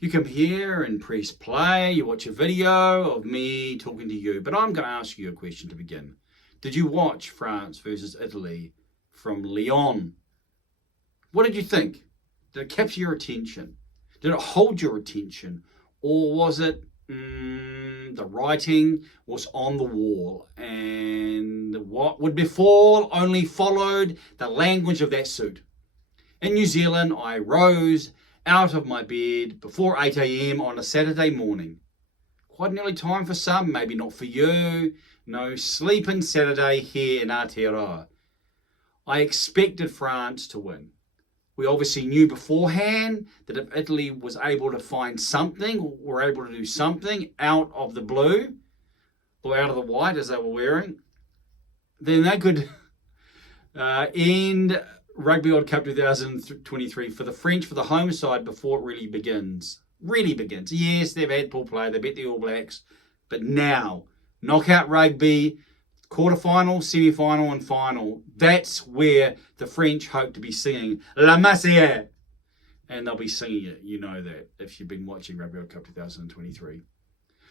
You come here and press play, you watch a video of me talking to you, but I'm going to ask you a question to begin. Did you watch France versus Italy from Lyon? What did you think? Did it capture your attention? Did it hold your attention? Or was it the writing was on the wall and what would befall only followed the language of that suit? In New Zealand, I rose out of my bed before 8 a.m. on a Saturday morning. Quite an early time for some, maybe not for you. No sleeping Saturday here in Aotearoa. I expected France to win. We obviously knew beforehand that if Italy was able to find something, or were able to do something out of the blue, or out of the white as they were wearing, then they could end Rugby World Cup 2023 for the French, for the home side, before it really begins. Really begins. Yes, they've had poor play, they beat the All Blacks, but now, knockout rugby, quarterfinal, semi-final and final, that's where the French hope to be singing La Marseillaise. And they'll be singing it, you know that, if you've been watching Rugby World Cup 2023.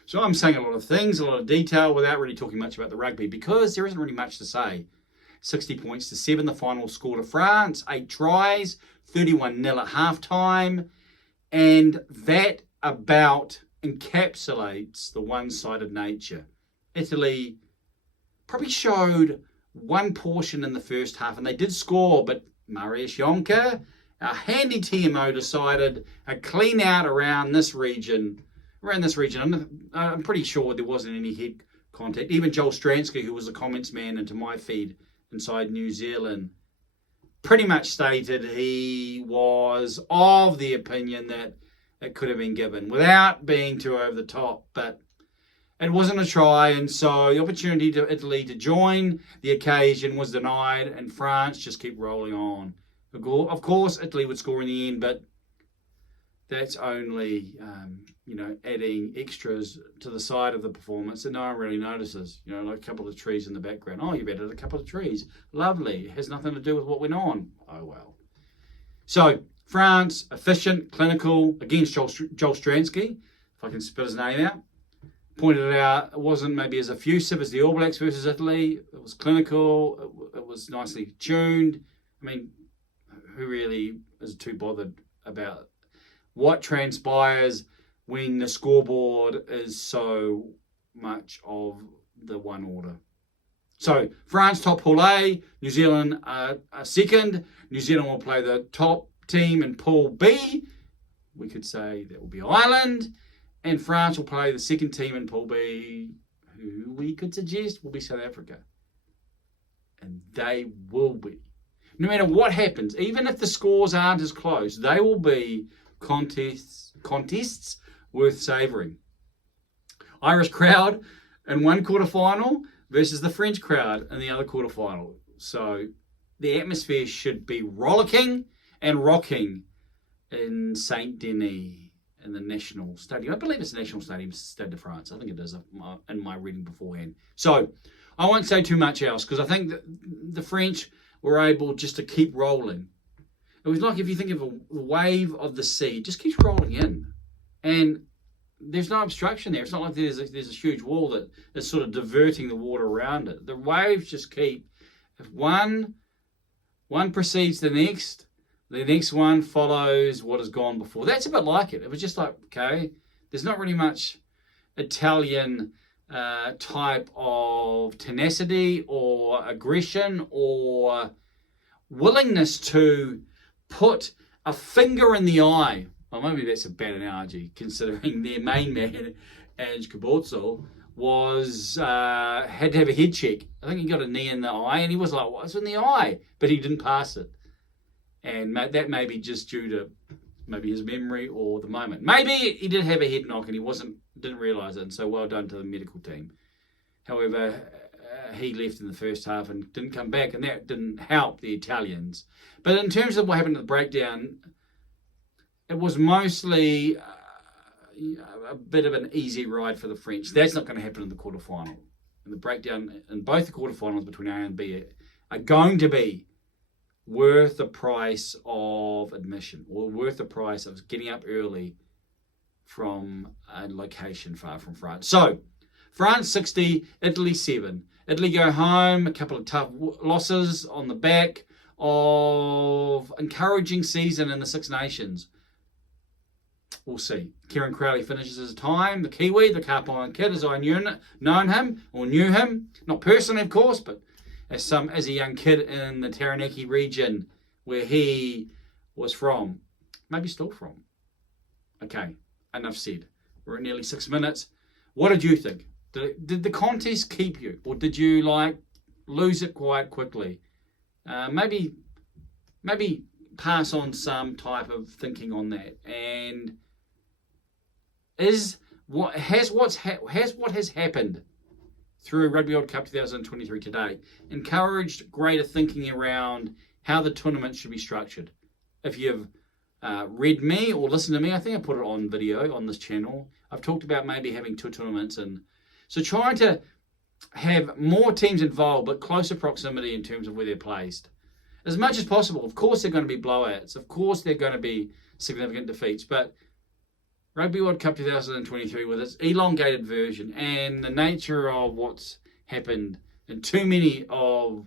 So I'm saying a lot of things, a lot of detail, without really talking much about the rugby, because there isn't really much to say. 60 points to 7, the final score to France, 8 tries, 31-0 at halftime, and that about encapsulates the one-sided nature. Italy probably showed one portion in the first half, and they did score, but Marius Jonker, our handy TMO, decided a clean out around this region. I'm pretty sure there wasn't any head contact. Even Joel Stransky, who was the comments man into my feed inside New Zealand, pretty much stated he was of the opinion that it could have been given without being too over the top, but it wasn't a try, and so the opportunity to Italy to join the occasion was denied, and France just kept rolling on. Of course, Italy would score in the end, but that's only, adding extras to the side of the performance that no one really notices. Like a couple of trees in the background. Oh, you've added a couple of trees. Lovely. It has nothing to do with what went on. Oh, well. So, France, efficient, clinical, against Joel Stransky, if I can spit his name out. Pointed out it wasn't maybe as effusive as the All Blacks versus Italy. It was clinical. It was nicely tuned. I mean, who really is too bothered about what transpires when the scoreboard is so much of the one order? So, France top Pool A, New Zealand are second. New Zealand will play the top team in Pool B. We could say that will be Ireland. And France will play the second team in Pool B, who we could suggest will be South Africa. And they will be. No matter what happens, even if the scores aren't as close, they will be contests worth savouring. Irish crowd in one quarterfinal versus the French crowd in the other quarterfinal. So the atmosphere should be rollicking and rocking in Saint Denis, in the National Stadium. I believe it's the National Stadium, Stade de France. I think it is in my reading beforehand. So I won't say too much else, because I think that the French were able just to keep rolling. It was like, if you think of a wave of the sea, it just keeps rolling in. And there's no obstruction there. It's not like there's a huge wall that is sort of diverting the water around it. The waves just keep, if one precedes the next one follows what has gone before. That's a bit like it. It was just like, okay, there's not really much Italian type of tenacity or aggression or willingness to put a finger in the eye. Well, maybe that's a bad analogy, considering their main man, Ange Cabozzo, had to have a head check. I think he got a knee in the eye, and he was like, what's in the eye? But he didn't pass it. And that may be just due to maybe his memory or the moment. Maybe he did have a head knock and he didn't realise it, and so well done to the medical team. However, he left in the first half and didn't come back, and that didn't help the Italians. But in terms of what happened at the breakdown, it was mostly a bit of an easy ride for the French. That's not going to happen in the quarterfinal. And the breakdown in both the quarterfinals between A and B are going to be worth the price of admission, or worth the price of getting up early from a location far from France. So, France 60, Italy 7. Italy go home, a couple of tough losses on the back of encouraging season in the Six Nations. We'll see. Kieran Crowley finishes his time. The Kiwi, the Carpine kid, as I knew him, not personally, of course, but as a young kid in the Taranaki region where he was from, maybe still from. Okay, enough said. We're at nearly 6 minutes. What did you think? Did the contest keep you, or did you lose it quite quickly? Maybe pass on some type of thinking on that. And what has happened through Rugby World Cup 2023 today encouraged greater thinking around how the tournament should be structured? If you've read me or listened to me, I think I put it on video on this channel. I've talked about maybe having 2 tournaments, and so trying to have more teams involved but closer proximity in terms of where they're placed as much as possible. Of course, they're going to be blowouts. Of course, they're going to be significant defeats. But Rugby World Cup 2023, with its elongated version and the nature of what's happened in too many of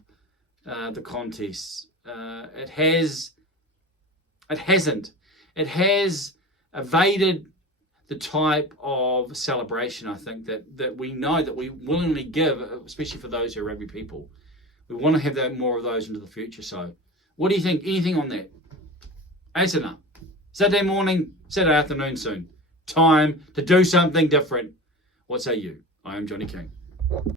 the contests, it has evaded the type of celebration, I think, that we know that we willingly give, especially for those who are rugby people. We want to have more of those into the future. So what do you think? Anything on that? Asana. Saturday morning, Saturday afternoon soon. Time to do something different. What say you? I am Johnny King.